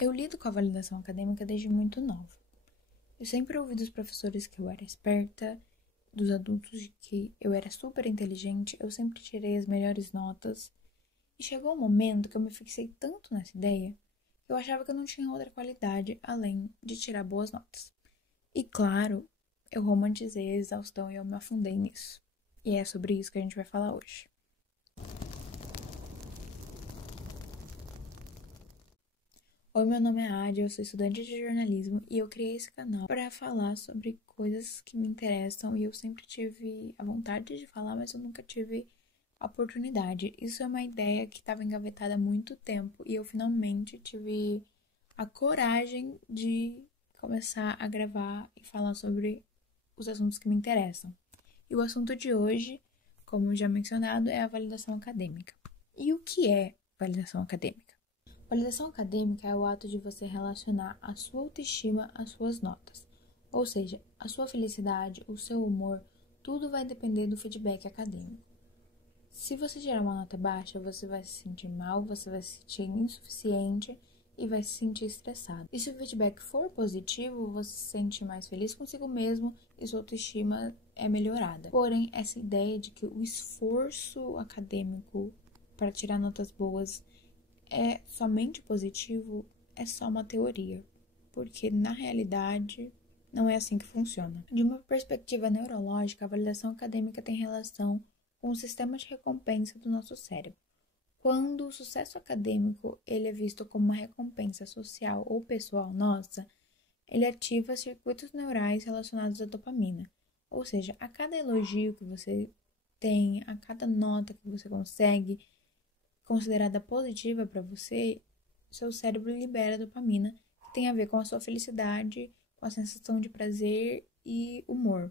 Eu lido com a validação acadêmica desde muito nova. Eu sempre ouvi dos professores que eu era esperta, dos adultos de que eu era super inteligente, eu sempre tirei as melhores notas. E chegou um momento que eu me fixei tanto nessa ideia que eu achava que eu não tinha outra qualidade além de tirar boas notas. E claro, eu romantizei a exaustão e eu me afundei nisso. E é sobre isso que a gente vai falar hoje. Oi, meu nome é Adi, eu sou estudante de jornalismo e eu criei esse canal para falar sobre coisas que me interessam e eu sempre tive a vontade de falar, mas eu nunca tive a oportunidade. Isso é uma ideia que estava engavetada há muito tempo e eu finalmente tive a coragem de começar a gravar e falar sobre os assuntos que me interessam. E o assunto de hoje, como já mencionado, é a validação acadêmica. E o que é validação acadêmica? Validação acadêmica é o ato de você relacionar a sua autoestima às suas notas. Ou seja, a sua felicidade, o seu humor, tudo vai depender do feedback acadêmico. Se você tirar uma nota baixa, você vai se sentir mal, você vai se sentir insuficiente e vai se sentir estressado. E se o feedback for positivo, você se sente mais feliz consigo mesmo e sua autoestima é melhorada. Porém, essa ideia de que o esforço acadêmico para tirar notas boas é somente positivo é só uma teoria, porque na realidade não é assim que funciona. De uma perspectiva neurológica, a validação acadêmica tem relação com o sistema de recompensa do nosso cérebro. Quando o sucesso acadêmico ele é visto como uma recompensa social ou pessoal nossa, ele ativa circuitos neurais relacionados à dopamina. Ou seja, a cada elogio que você tem, a cada nota que você consegue, considerada positiva para você, seu cérebro libera dopamina, que tem a ver com a sua felicidade, com a sensação de prazer e humor.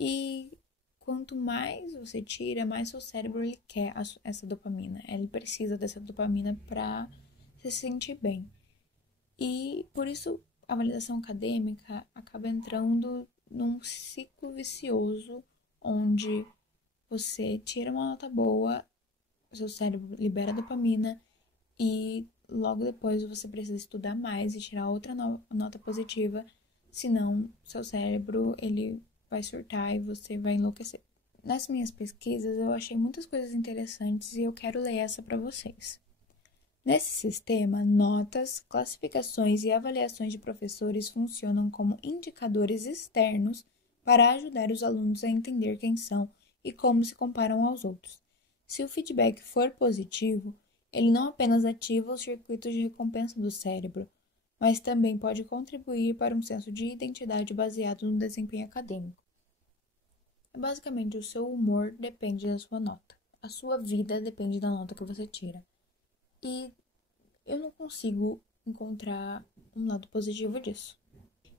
E quanto mais você tira, mais seu cérebro ele quer essa dopamina. Ele precisa dessa dopamina para se sentir bem. E por isso a validação acadêmica acaba entrando num ciclo vicioso onde você tira uma nota boa, seu cérebro libera dopamina e logo depois você precisa estudar mais e tirar outra nota positiva, senão seu cérebro ele vai surtar e você vai enlouquecer. Nas minhas pesquisas eu achei muitas coisas interessantes e eu quero ler essa para vocês. Nesse sistema, notas, classificações e avaliações de professores funcionam como indicadores externos para ajudar os alunos a entender quem são e como se comparam aos outros. Se o feedback for positivo, ele não apenas ativa os circuitos de recompensa do cérebro, mas também pode contribuir para um senso de identidade baseado no desempenho acadêmico. Basicamente, o seu humor depende da sua nota. A sua vida depende da nota que você tira. E eu não consigo encontrar um lado positivo disso.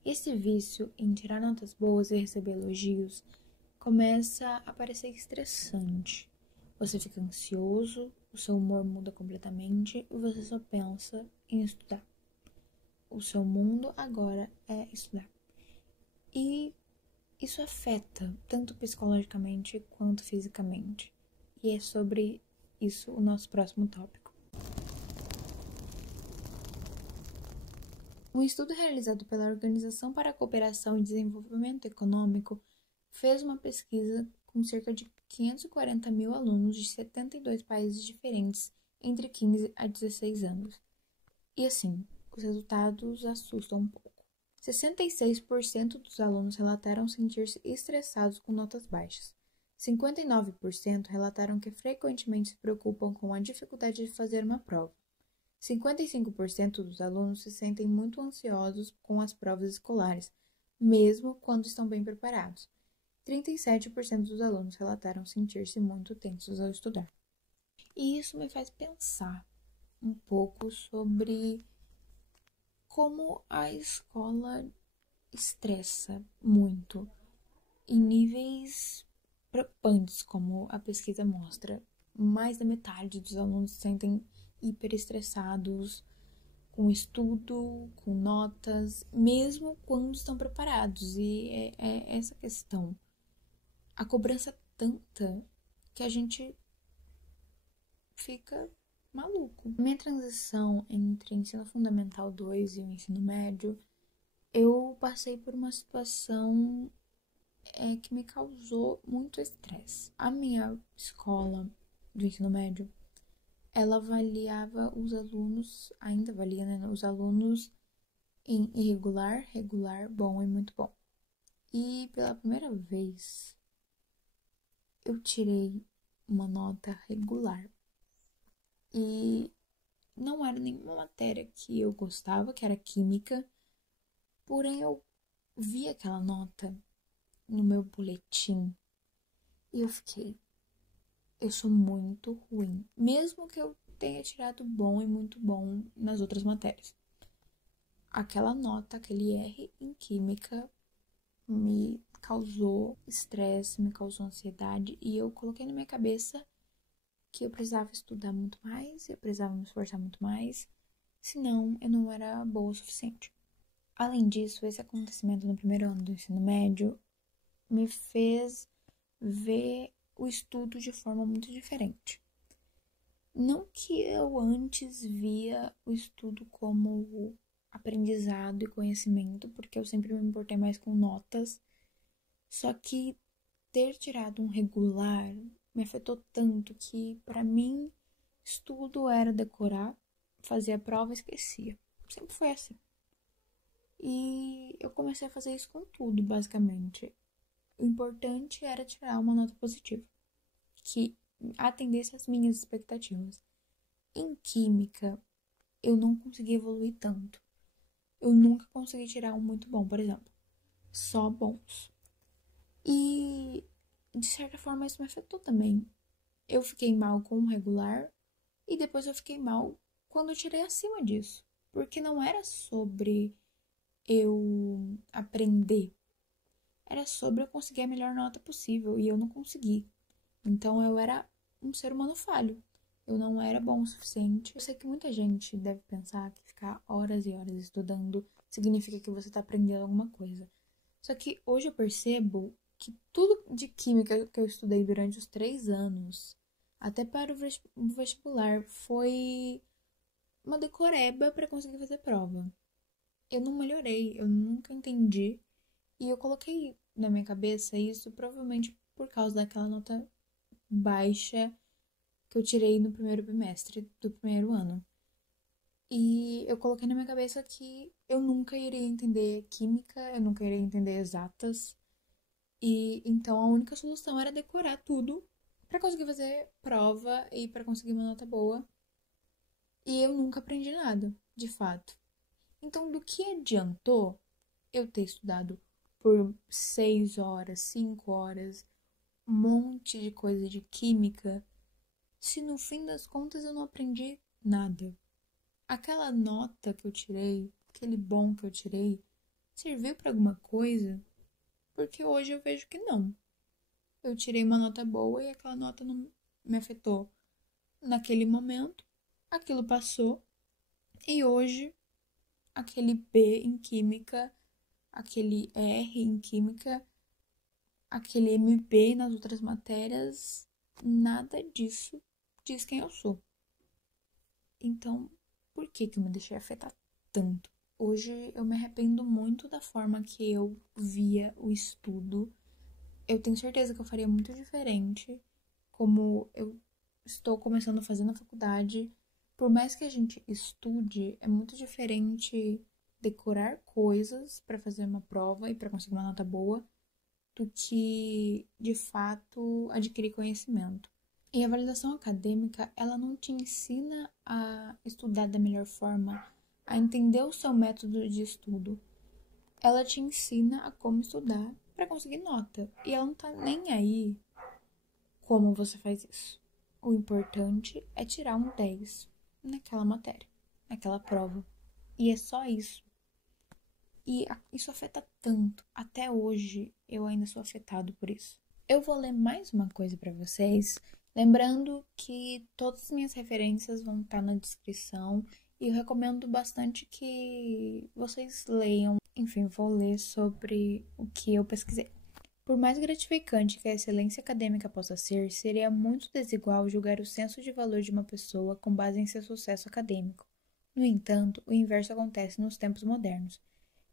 Esse vício em tirar notas boas e receber elogios começa a parecer estressante. Você fica ansioso, o seu humor muda completamente e você só pensa em estudar. O seu mundo agora é estudar. E isso afeta tanto psicologicamente quanto fisicamente. E é sobre isso o nosso próximo tópico. Um estudo realizado pela Organização para a Cooperação e Desenvolvimento Econômico fez uma pesquisa com cerca de 540 mil alunos de 72 países diferentes entre 15 a 16 anos. E assim, os resultados assustam um pouco. 66% dos alunos relataram sentir-se estressados com notas baixas. 59% relataram que frequentemente se preocupam com a dificuldade de fazer uma prova. 55% dos alunos se sentem muito ansiosos com as provas escolares, mesmo quando estão bem preparados. 37% dos alunos relataram sentir-se muito tensos ao estudar. E isso me faz pensar um pouco sobre como a escola estressa muito em níveis preocupantes, como a pesquisa mostra. Mais da metade dos alunos se sentem hiperestressados com estudo, com notas, mesmo quando estão preparados. E é essa questão. A cobrança é tanta que a gente fica maluco. Minha transição entre ensino fundamental 2 e o ensino médio, eu passei por uma situação que me causou muito estresse. A minha escola do ensino médio, ela avaliava os alunos, ainda avalia, né, os alunos em irregular, regular, bom e muito bom. E pela primeira vez, eu tirei uma nota regular. E não era nenhuma matéria que eu gostava, que era química, porém eu vi aquela nota no meu boletim e eu sou muito ruim, mesmo que eu tenha tirado bom e muito bom nas outras matérias. Aquela nota, aquele R em química me causou estresse, me causou ansiedade e eu coloquei na minha cabeça que eu precisava estudar muito mais, eu precisava me esforçar muito mais, senão eu não era boa o suficiente. Além disso, esse acontecimento no primeiro ano do ensino médio me fez ver o estudo de forma muito diferente. Não que eu antes via o estudo como aprendizado e conhecimento, porque eu sempre me importei mais com notas, só que ter tirado um regular me afetou tanto que, para mim, estudo era decorar, fazia a prova e esquecia. Sempre foi assim. E eu comecei a fazer isso com tudo, basicamente. O importante era tirar uma nota positiva, que atendesse às minhas expectativas. Em química, eu não consegui evoluir tanto. Eu nunca consegui tirar um muito bom, por exemplo. Só bons. E, de certa forma, isso me afetou também. Eu fiquei mal com o regular e depois eu fiquei mal quando eu tirei acima disso. Porque não era sobre eu aprender. Era sobre eu conseguir a melhor nota possível e eu não consegui. Então eu era um ser humano falho. Eu não era bom o suficiente. Eu sei que muita gente deve pensar que ficar horas e horas estudando significa que você está aprendendo alguma coisa. Só que hoje eu percebo que tudo de química que eu estudei durante os 3 anos, até para o vestibular, foi uma decoreba para conseguir fazer prova. Eu não melhorei, eu nunca entendi. E eu coloquei na minha cabeça isso provavelmente por causa daquela nota baixa que eu tirei no primeiro bimestre do primeiro ano. E eu coloquei na minha cabeça que eu nunca iria entender química, eu nunca iria entender exatas. E então a única solução era decorar tudo para conseguir fazer prova e para conseguir uma nota boa. E eu nunca aprendi nada, de fato. Então, do que adiantou eu ter estudado por 6 horas, 5 horas, um monte de coisa de química, se no fim das contas eu não aprendi nada? Aquela nota que eu tirei, aquele bom que eu tirei, serviu para alguma coisa? Porque hoje eu vejo que não. Eu tirei uma nota boa e aquela nota não me afetou naquele momento. Aquilo passou e hoje aquele B em química, aquele R em química, aquele MB nas outras matérias, nada disso diz quem eu sou. Então, por que eu me deixei afetar tanto? Hoje eu me arrependo muito da forma que eu via o estudo. Eu tenho certeza que eu faria muito diferente, como eu estou começando a fazer na faculdade. Por mais que a gente estude, é muito diferente decorar coisas para fazer uma prova e para conseguir uma nota boa do que, de fato, adquirir conhecimento. E a validação acadêmica, ela não te ensina a estudar da melhor forma, a entender o seu método de estudo. Ela te ensina a como estudar para conseguir nota. E ela não tá nem aí como você faz isso. O importante é tirar um 10 naquela matéria, naquela prova. E é só isso. E isso afeta tanto. Até hoje eu ainda sou afetado por isso. Eu vou ler mais uma coisa para vocês, lembrando que todas as minhas referências vão estar na descrição e eu recomendo bastante que vocês leiam. Enfim, vou ler sobre o que eu pesquisei. Por mais gratificante que a excelência acadêmica possa ser, seria muito desigual julgar o senso de valor de uma pessoa com base em seu sucesso acadêmico. No entanto, o inverso acontece nos tempos modernos.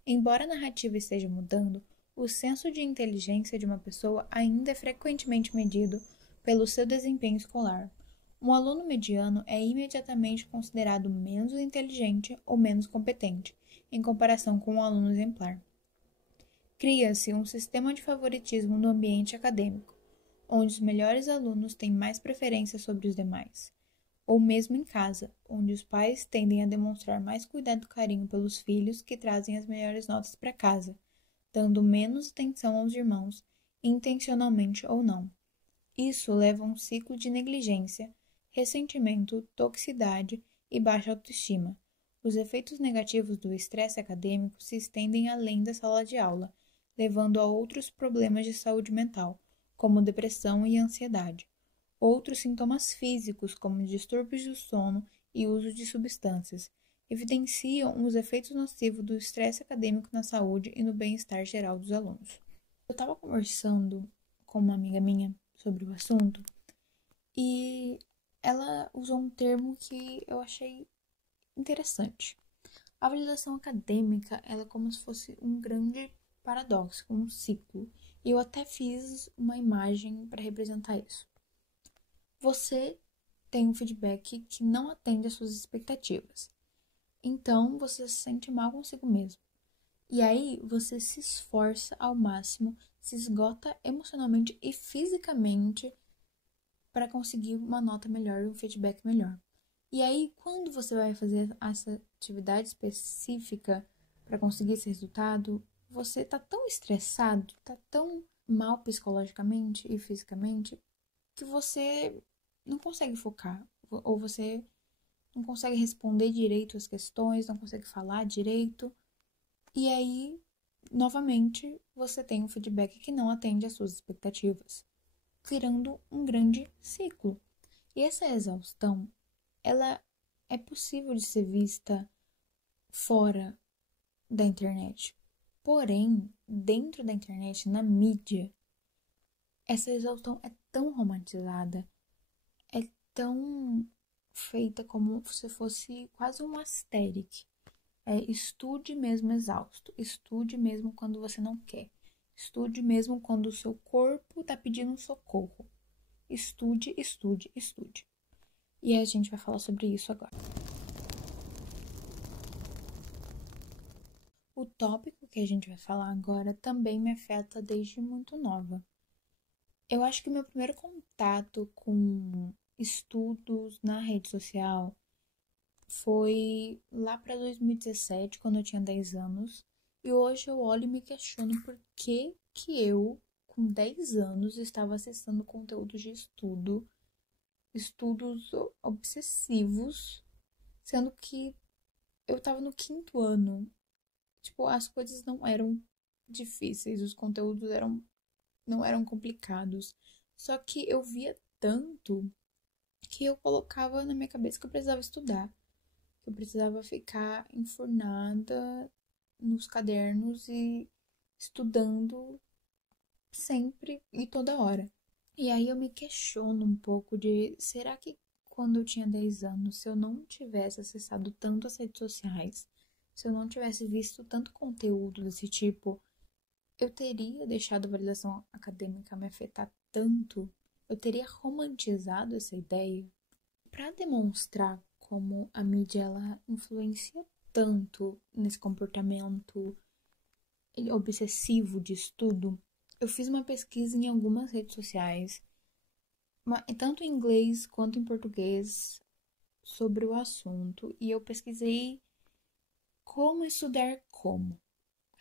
Embora a narrativa esteja mudando, o senso de inteligência de uma pessoa ainda é frequentemente medido pelo seu desempenho escolar. Um aluno mediano é imediatamente considerado menos inteligente ou menos competente, em comparação com um aluno exemplar. Cria-se um sistema de favoritismo no ambiente acadêmico, onde os melhores alunos têm mais preferência sobre os demais. Ou mesmo em casa, onde os pais tendem a demonstrar mais cuidado e carinho pelos filhos que trazem as melhores notas para casa, dando menos atenção aos irmãos, intencionalmente ou não. Isso leva a um ciclo de negligência, ressentimento, toxicidade e baixa autoestima. Os efeitos negativos do estresse acadêmico se estendem além da sala de aula, levando a outros problemas de saúde mental, como depressão e ansiedade. Outros sintomas físicos, como distúrbios do sono e uso de substâncias, evidenciam os efeitos nocivos do estresse acadêmico na saúde e no bem-estar geral dos alunos. Eu estava conversando com uma amiga minha sobre o assunto e ela usou um termo que eu achei interessante. A validação acadêmica ela é como se fosse um grande paradoxo, um ciclo. E eu até fiz uma imagem para representar isso. Você tem um feedback que não atende às suas expectativas. Então, você se sente mal consigo mesmo. E aí, você se esforça ao máximo, se esgota emocionalmente e fisicamente para conseguir uma nota melhor e um feedback melhor. E aí, quando você vai fazer essa atividade específica para conseguir esse resultado, você tá tão estressado, tá tão mal psicologicamente e fisicamente, que você não consegue focar, ou você não consegue responder direito as questões, não consegue falar direito. E aí, novamente, você tem um feedback que não atende às suas expectativas, virando um grande ciclo. E essa exaustão, ela é possível de ser vista fora da internet. Porém, dentro da internet, na mídia, essa exaustão é tão romantizada, é tão feita como se fosse quase um asterisk. Estude mesmo exausto, estude mesmo quando você não quer, estude mesmo quando o seu corpo está pedindo socorro. Estude, estude, estude. E a gente vai falar sobre isso agora. O tópico que a gente vai falar agora também me afeta desde muito nova. Eu acho que o meu primeiro contato com estudos na rede social foi lá para 2017, quando eu tinha 10 anos. E hoje eu olho e me questiono por que eu, com 10 anos, estava acessando conteúdo de estudos obsessivos, sendo que eu estava no 5º ano. Tipo, as coisas não eram difíceis, os conteúdos não eram complicados. Só que eu via tanto que eu colocava na minha cabeça que eu precisava estudar, que eu precisava ficar enfurnada nos cadernos e estudando sempre e toda hora. E aí eu me questiono um pouco de, será que quando eu tinha 10 anos, se eu não tivesse acessado tanto as redes sociais, se eu não tivesse visto tanto conteúdo desse tipo, eu teria deixado a validação acadêmica me afetar tanto? Eu teria romantizado essa ideia? Para demonstrar como a mídia ela influencia tanto nesse comportamento obsessivo de estudo, eu fiz uma pesquisa em algumas redes sociais, tanto em inglês quanto em português, sobre o assunto, e eu pesquisei como estudar como,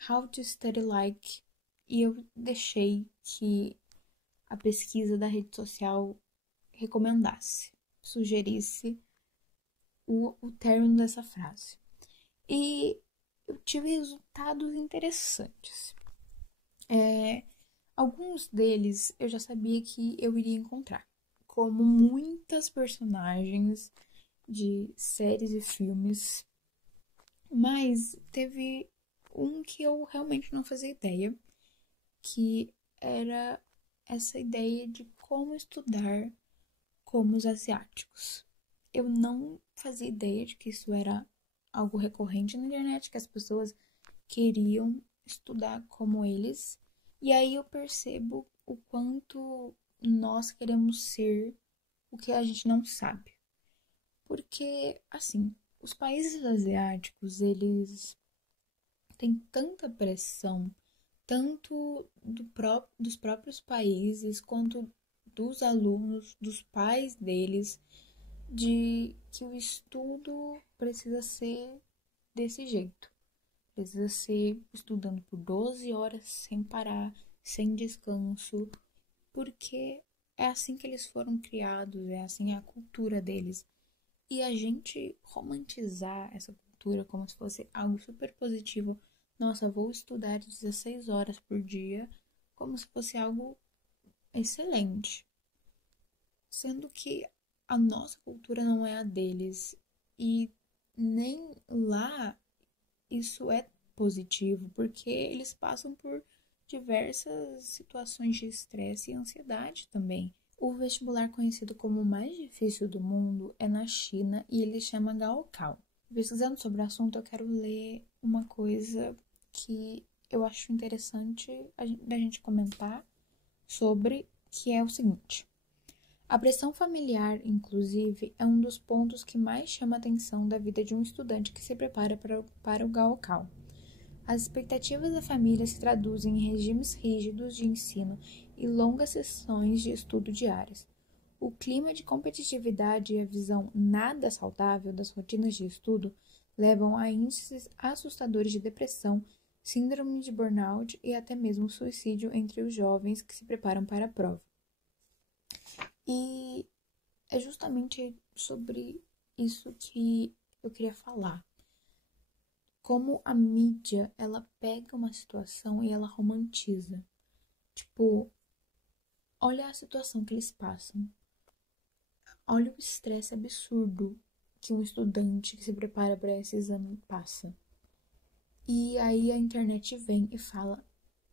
how to study like, e eu deixei que a pesquisa da rede social recomendasse, sugerisse o término dessa frase. E eu tive resultados interessantes. Alguns deles eu já sabia que eu iria encontrar, como muitas personagens de séries e filmes, mas teve um que eu realmente não fazia ideia, que era essa ideia de como estudar como os asiáticos. Eu não fazia ideia de que isso era algo recorrente na internet, que as pessoas queriam estudar como eles. E aí eu percebo o quanto nós queremos ser o que a gente não sabe. Porque, assim, os países asiáticos, eles têm tanta pressão, tanto dos próprios países, quanto dos alunos, dos pais deles, de que o estudo precisa ser desse jeito. Precisa ser estudando por 12 horas sem parar, sem descanso, porque é assim que eles foram criados, é assim a cultura deles. E a gente romantizar essa cultura como se fosse algo super positivo. Nossa, vou estudar 16 horas por dia, como se fosse algo excelente. Sendo que a nossa cultura não é a deles. E nem lá isso é positivo, porque eles passam por diversas situações de estresse e ansiedade também. O vestibular conhecido como o mais difícil do mundo é na China e ele chama Gaokao. Pesquisando sobre o assunto, eu quero ler uma coisa que eu acho interessante da gente comentar sobre, que é o seguinte. A pressão familiar, inclusive, é um dos pontos que mais chama a atenção da vida de um estudante que se prepara para o Gaokao. As expectativas da família se traduzem em regimes rígidos de ensino e longas sessões de estudo diárias. O clima de competitividade e a visão nada saudável das rotinas de estudo levam a índices assustadores de depressão, síndrome de burnout e até mesmo suicídio entre os jovens que se preparam para a prova. E é justamente sobre isso que eu queria falar. Como a mídia, ela pega uma situação e ela romantiza. Tipo, olha a situação que eles passam. Olha o estresse absurdo que um estudante que se prepara para esse exame passa. E aí a internet vem e fala: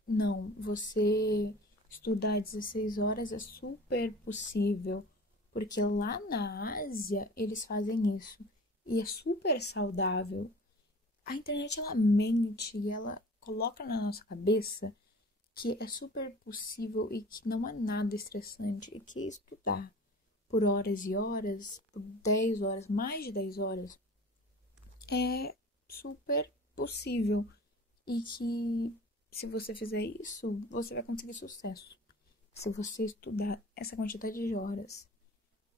não, você estudar 16 horas é super possível, porque lá na Ásia eles fazem isso e é super saudável. A internet ela mente e ela coloca na nossa cabeça que é super possível e que não é nada estressante e que estudar por horas e horas, por 10 horas, mais de 10 horas, é super possível e que se você fizer isso, você vai conseguir sucesso. Se você estudar essa quantidade de horas,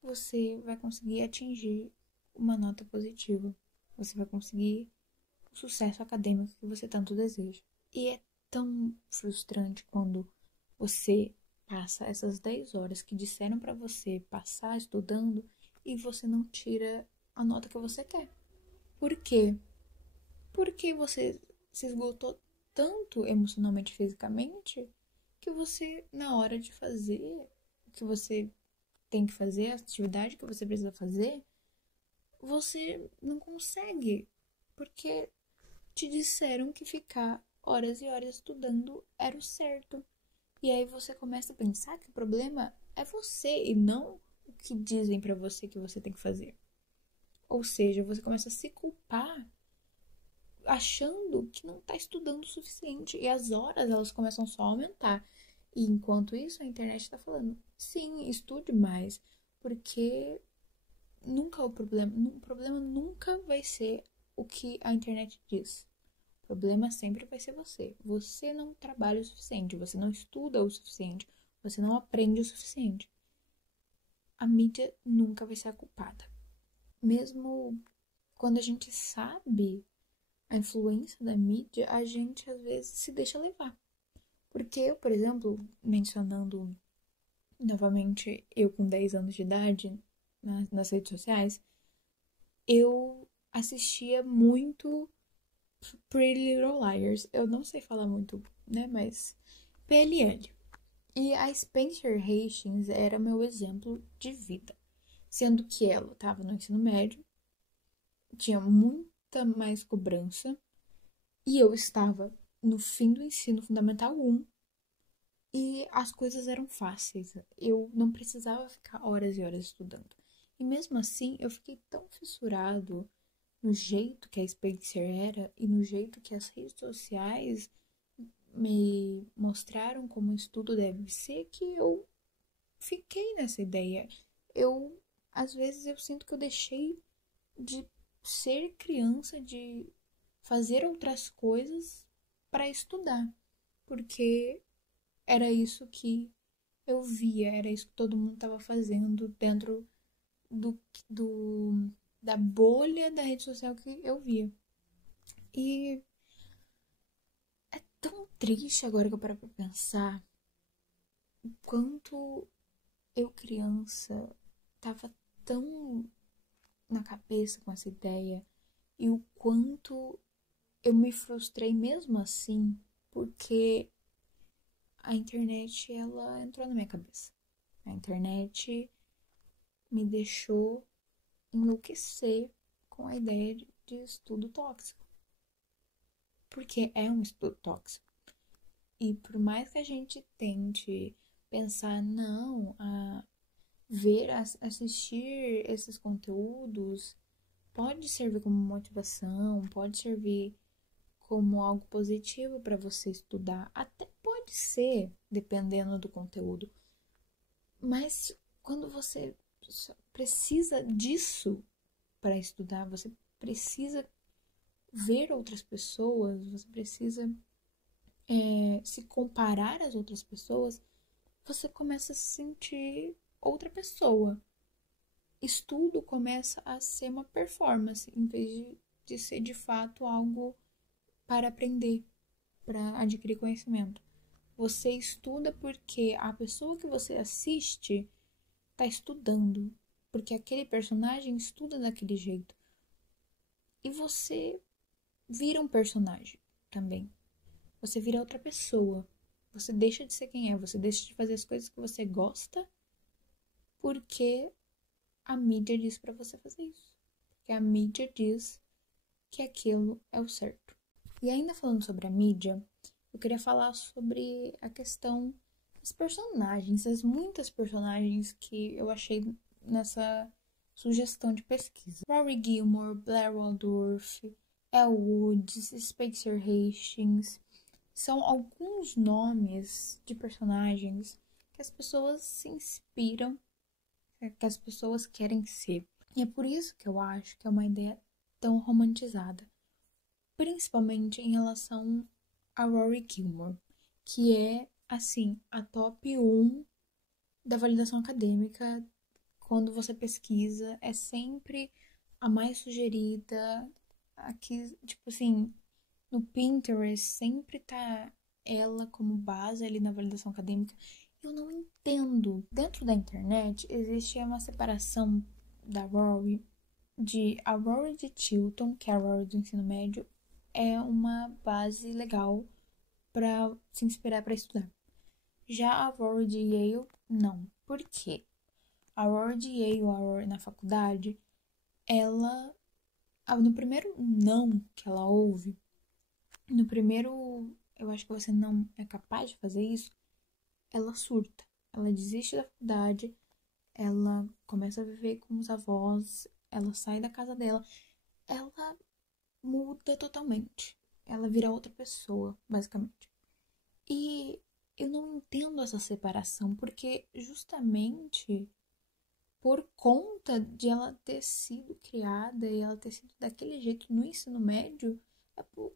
você vai conseguir atingir uma nota positiva. Você vai conseguir o sucesso acadêmico que você tanto deseja. E é tão frustrante quando você passa essas 10 horas que disseram para você passar estudando e você não tira a nota que você quer. Por quê? Porque você se esgotou tanto emocionalmente e fisicamente que você, na hora de fazer o que você tem que fazer, a atividade que você precisa fazer, você não consegue. Porque te disseram que ficar horas e horas estudando era o certo. E aí você começa a pensar que o problema é você e não o que dizem pra você que você tem que fazer. Ou seja, você começa a se culpar achando que não tá estudando o suficiente. E as horas, elas começam só a aumentar. E enquanto isso, a internet tá falando, sim, estude mais. Porque nunca o problema nunca vai ser o que a internet diz. O problema sempre vai ser você. Você não trabalha o suficiente, você não estuda o suficiente, você não aprende o suficiente. A mídia nunca vai ser a culpada. Mesmo quando a gente sabe a influência da mídia, a gente às vezes se deixa levar. Porque eu, por exemplo, mencionando novamente eu com 10 anos de idade nas redes sociais, eu assistia muito Pretty Little Liars. Eu não sei falar muito, né, mas PLL. E a Spencer Hastings era meu exemplo de vida. Sendo que ela estava no ensino médio, tinha muita mais cobrança, e eu estava no fim do ensino fundamental 1 e as coisas eram fáceis. Eu não precisava ficar horas e horas estudando. E mesmo assim, eu fiquei tão fissurado no jeito que a Spencer era e no jeito que as redes sociais me mostraram como o estudo deve ser, que eu fiquei nessa ideia. Às vezes, eu sinto que eu deixei de ser criança, de fazer outras coisas para estudar, porque era isso que eu via, era isso que todo mundo estava fazendo dentro do, do da bolha da rede social que eu via. E é tão triste agora que eu paro pra pensar o quanto eu, criança, tava tão na cabeça com essa ideia e o quanto eu me frustrei mesmo assim, porque a internet, ela entrou na minha cabeça. A internet me deixou enlouquecer com a ideia de estudo tóxico. Porque é um estudo tóxico. E por mais que a gente tente pensar, não, assistir esses conteúdos pode servir como motivação, pode servir como algo positivo para você estudar. Até pode ser, dependendo do conteúdo. Mas quando você precisa disso para estudar, você precisa ver outras pessoas, você precisa se comparar às outras pessoas, você começa a se sentir outra pessoa. Estudo começa a ser uma performance, em vez de ser de fato algo para aprender, para adquirir conhecimento. Você estuda porque a pessoa que você assiste está estudando, porque aquele personagem estuda daquele jeito. E você vira um personagem também. Você vira outra pessoa. Você deixa de ser quem é, você deixa de fazer as coisas que você gosta porque a mídia diz pra você fazer isso. Porque a mídia diz que aquilo é o certo. E ainda falando sobre a mídia, eu queria falar sobre a questão das personagens, as muitas personagens que eu achei nessa sugestão de pesquisa. Rory Gilmore, Blair Waldorf, Elle Woods, Spencer Hastings, são alguns nomes de personagens que as pessoas se inspiram, que as pessoas querem ser. E é por isso que eu acho que é uma ideia tão romantizada, principalmente em relação a Rory Gilmore, que é, assim, a top 1 da validação acadêmica. Quando você pesquisa, é sempre a mais sugerida. Aqui, tipo assim, no Pinterest sempre tá ela como base ali na validação acadêmica. Eu não entendo. Dentro da internet existe uma separação da Rory, de a Rory de Tilton, que é a Rory do ensino médio, é uma base legal para se inspirar para estudar. Já a Rory de Yale, não. Por quê? A Rory de Yale, a Rory na faculdade, ela, no primeiro não que ela ouve, no primeiro, eu acho que você não é capaz de fazer isso, ela surta. Ela desiste da faculdade, ela começa a viver com os avós, ela sai da casa dela, ela muda totalmente. Ela vira outra pessoa, basicamente. E eu não entendo essa separação, porque justamente por conta de ela ter sido criada e ela ter sido daquele jeito no ensino médio,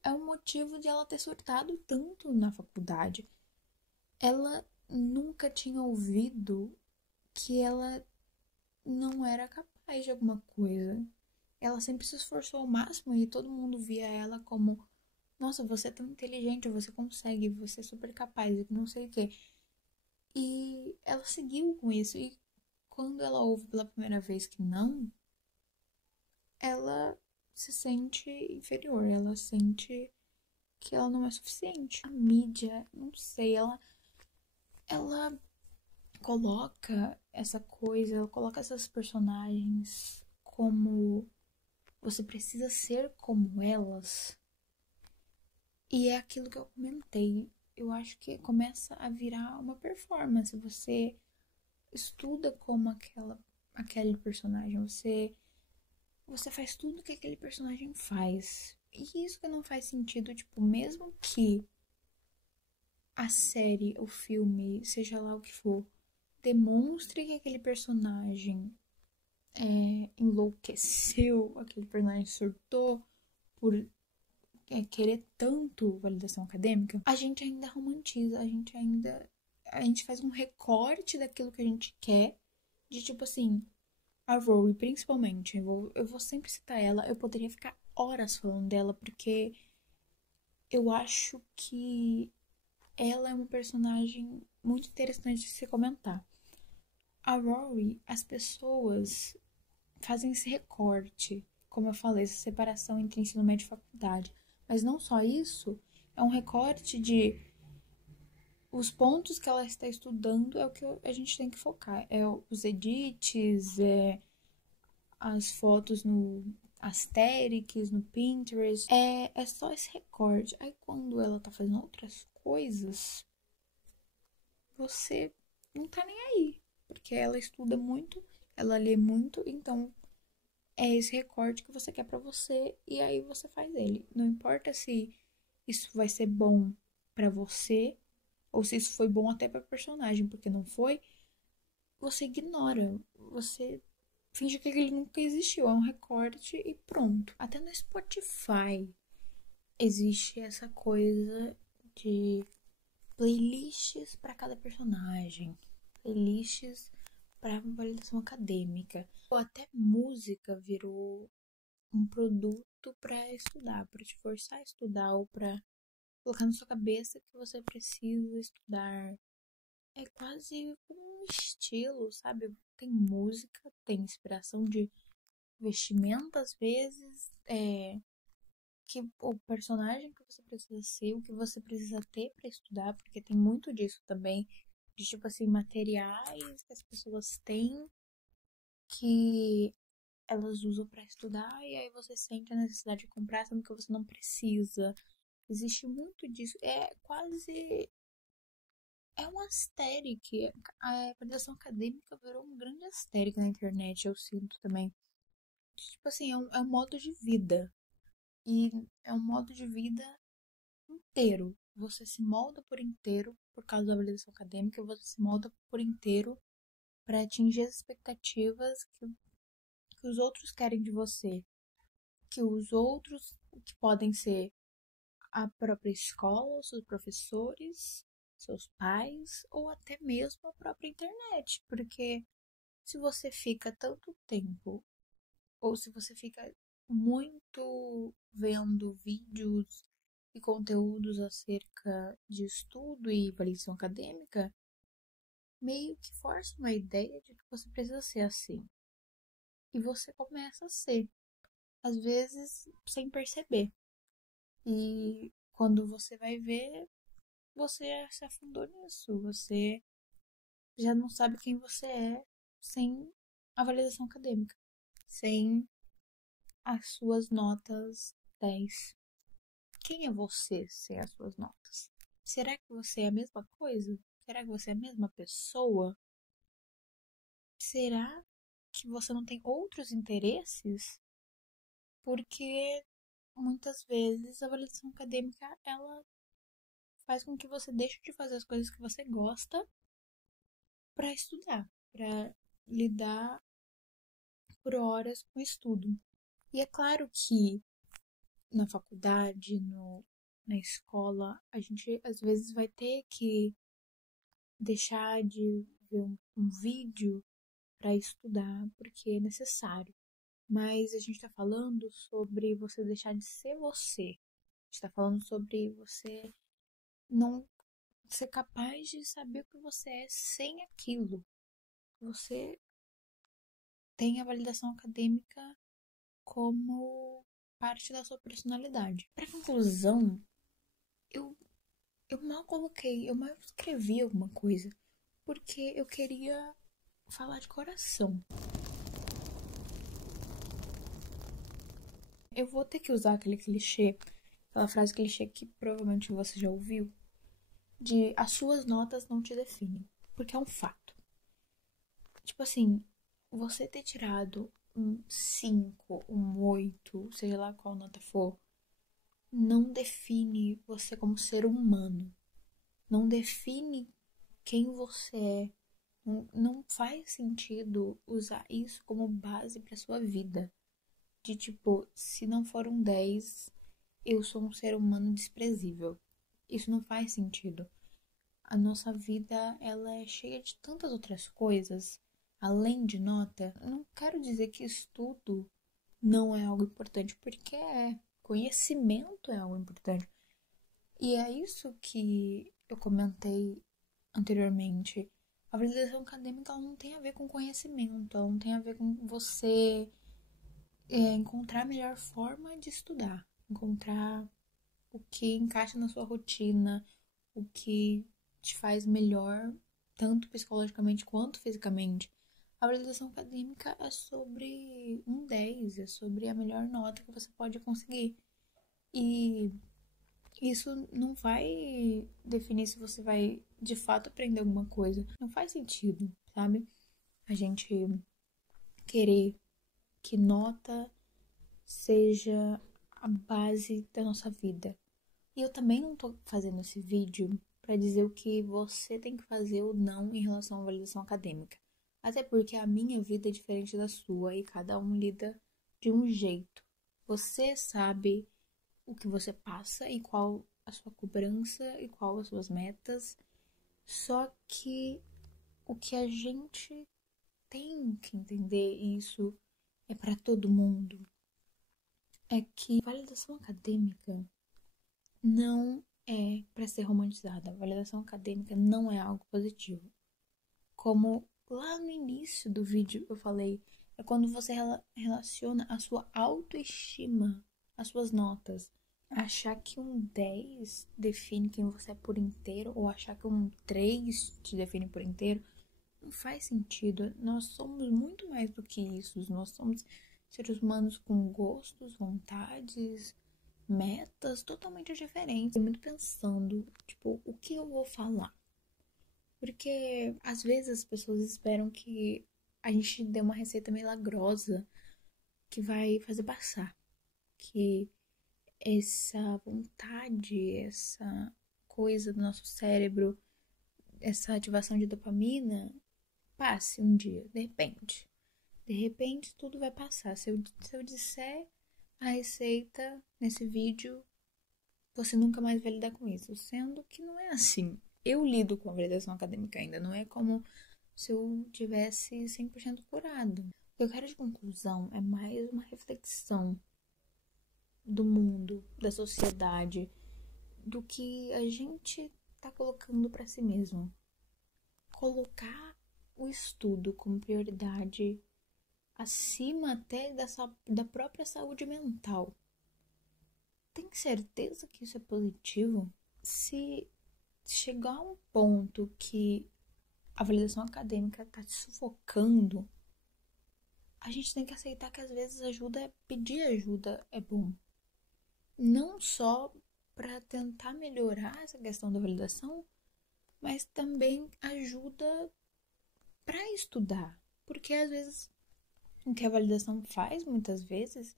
é um motivo de ela ter surtado tanto na faculdade. Ela nunca tinha ouvido que ela não era capaz de alguma coisa. Ela sempre se esforçou ao máximo e todo mundo via ela como: nossa, você é tão inteligente, você consegue, você é super capaz, e não sei o quê. E ela seguiu com isso. E quando ela ouve pela primeira vez que não, ela se sente inferior, ela sente que ela não é suficiente. A mídia, não sei, ela coloca essa coisa, ela coloca essas personagens como você precisa ser como elas. E é aquilo que eu comentei. eu acho que começa a virar uma performance. Você estuda como aquele personagem, você faz tudo que aquele personagem faz. E isso que não faz sentido, tipo, mesmo que a série, o filme, seja lá o que for, demonstre que aquele personagem enlouqueceu, aquele personagem surtou por querer tanto validação acadêmica, a gente ainda romantiza, a gente faz um recorte daquilo que a gente quer, de tipo assim, a Rory, principalmente, eu vou sempre citar ela, eu poderia ficar horas falando dela, porque eu acho que ela é uma personagem muito interessante de se comentar. A Rory, as pessoas fazem esse recorte, como eu falei, essa separação entre ensino médio e faculdade. Mas não só isso, é um recorte de os pontos que ela está estudando é o que a gente tem que focar. É os edits, as fotos no Asterix, no Pinterest. É só esse recorte. Aí quando ela tá fazendo outras coisas, você não tá nem aí. Porque ela estuda muito, ela lê muito, então é esse recorte que você quer pra você e aí você faz ele. Não importa se isso vai ser bom pra você ou se isso foi bom até pra personagem, porque não foi, você ignora, você finge que ele nunca existiu, é um recorte e pronto. Até no Spotify existe essa coisa de playlists pra cada personagem, playlists para validação acadêmica. Ou até música virou um produto para estudar, para te forçar a estudar ou para colocar na sua cabeça que você precisa estudar. É quase um estilo, sabe? Tem música, tem inspiração de vestimenta às vezes, que o personagem que você precisa ser, o que você precisa ter para estudar, porque tem muito disso também, de tipo assim, materiais que as pessoas têm que elas usam para estudar e aí você sente a necessidade de comprar, sendo que você não precisa. Existe muito disso. É quase. É um asteric. A validação acadêmica virou um grande asteric na internet, eu sinto também. Tipo assim, é um modo de vida. E é um modo de vida inteiro. Você se molda por inteiro por causa da validação acadêmica, você se molda por inteiro para atingir as expectativas que os outros querem de você. Que os outros, que podem ser a própria escola, os seus professores, seus pais, ou até mesmo a própria internet. Porque se você fica tanto tempo, ou se você fica muito vendo vídeos e conteúdos acerca de estudo e avaliação acadêmica, meio que força uma ideia de que você precisa ser assim. E você começa a ser, às vezes sem perceber. E quando você vai ver, você se afundou nisso. Você já não sabe quem você é sem a validação acadêmica, sem as suas notas 10. Quem é você sem as suas notas? Será que você é a mesma coisa? Será que você é a mesma pessoa? Será que você não tem outros interesses? Porque muitas vezes a validação acadêmica ela faz com que você deixe de fazer as coisas que você gosta para estudar, para lidar por horas com o estudo. E é claro que na faculdade, na escola, a gente às vezes vai ter que deixar de ver um vídeo para estudar, porque é necessário. Mas a gente está falando sobre você deixar de ser você. A gente está falando sobre você não ser capaz de saber o que você é sem aquilo. Você tem a validação acadêmica como parte da sua personalidade. Para conclusão, eu, eu mal coloquei, eu mal escrevi alguma coisa, porque eu queria falar de coração. Eu vou ter que usar aquele clichê, aquela frase clichê que provavelmente você já ouviu, de as suas notas não te definem, porque é um fato. Tipo assim, você ter tirado um 5, um 8, seja lá qual nota for, não define você como ser humano. Não define quem você é. Não faz sentido usar isso como base para sua vida. De tipo, se não for um 10, eu sou um ser humano desprezível. Isso não faz sentido. A nossa vida, ela é cheia de tantas outras coisas, além de nota. Eu não quero dizer que estudo não é algo importante, porque é. Conhecimento é algo importante. E é isso que eu comentei anteriormente. A validação acadêmica ela não tem a ver com conhecimento, ela não tem a ver com você encontrar a melhor forma de estudar, encontrar o que encaixa na sua rotina, o que te faz melhor, tanto psicologicamente quanto fisicamente. A validação acadêmica é sobre um 10, é sobre a melhor nota que você pode conseguir. E isso não vai definir se você vai de fato aprender alguma coisa. Não faz sentido, sabe? A gente querer que nota seja a base da nossa vida. E eu também não tô fazendo esse vídeo para dizer o que você tem que fazer ou não em relação à validação acadêmica. Até porque a minha vida é diferente da sua e cada um lida de um jeito. Você sabe o que você passa e qual a sua cobrança e qual as suas metas. Só que o que a gente tem que entender, e isso é para todo mundo, é que validação acadêmica não é para ser romantizada. A validação acadêmica não é algo positivo. Como lá no início do vídeo eu falei, é quando você relaciona a sua autoestima, as suas notas. Achar que um 10 define quem você é por inteiro, ou achar que um 3 te define por inteiro, não faz sentido. Nós somos muito mais do que isso. Nós somos seres humanos com gostos, vontades, metas totalmente diferentes. Eu muito pensando, tipo, o que eu vou falar? Porque às vezes as pessoas esperam que a gente dê uma receita milagrosa que vai fazer passar. Que essa vontade, essa coisa do nosso cérebro, essa ativação de dopamina passe um dia, de repente. De repente tudo vai passar. Se eu disser a receita nesse vídeo, você nunca mais vai lidar com isso. Sendo que não é assim. Eu lido com a validação acadêmica ainda, não é como se eu tivesse 100% curado. O que eu quero de conclusão é mais uma reflexão do mundo, da sociedade, do que a gente tá colocando para si mesmo. Colocar o estudo como prioridade acima até da própria saúde mental. Tem certeza que isso é positivo? Se chegar a um ponto que a validação acadêmica tá te sufocando, a gente tem que aceitar que às vezes pedir ajuda é bom. Não só para tentar melhorar essa questão da validação, mas também ajuda para estudar. Porque às vezes o que a validação faz, muitas vezes,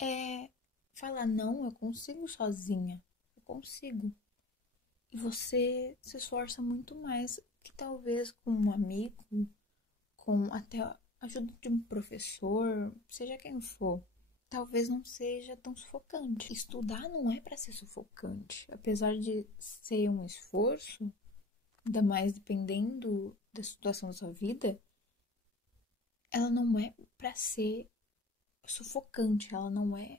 é falar: não, eu consigo sozinha, eu consigo. E você se esforça muito mais que talvez com um amigo, com até a ajuda de um professor, seja quem for. Talvez não seja tão sufocante. Estudar não é para ser sufocante. Apesar de ser um esforço, ainda mais dependendo da situação da sua vida, ela não é para ser sufocante. Ela não é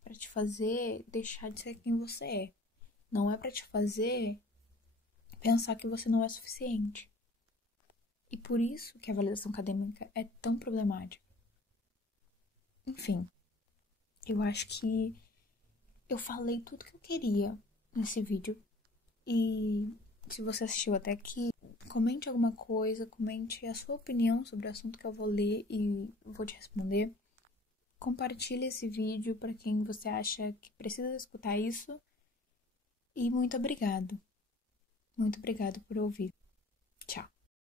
para te fazer deixar de ser quem você é. Não é para te fazer pensar que você não é suficiente. E por isso que a validação acadêmica é tão problemática. Enfim, eu acho que eu falei tudo que eu queria nesse vídeo. E se você assistiu até aqui, comente alguma coisa, comente a sua opinião sobre o assunto que eu vou ler e vou te responder. Compartilhe esse vídeo para quem você acha que precisa escutar isso. E muito obrigado. Muito obrigado por ouvir. Tchau.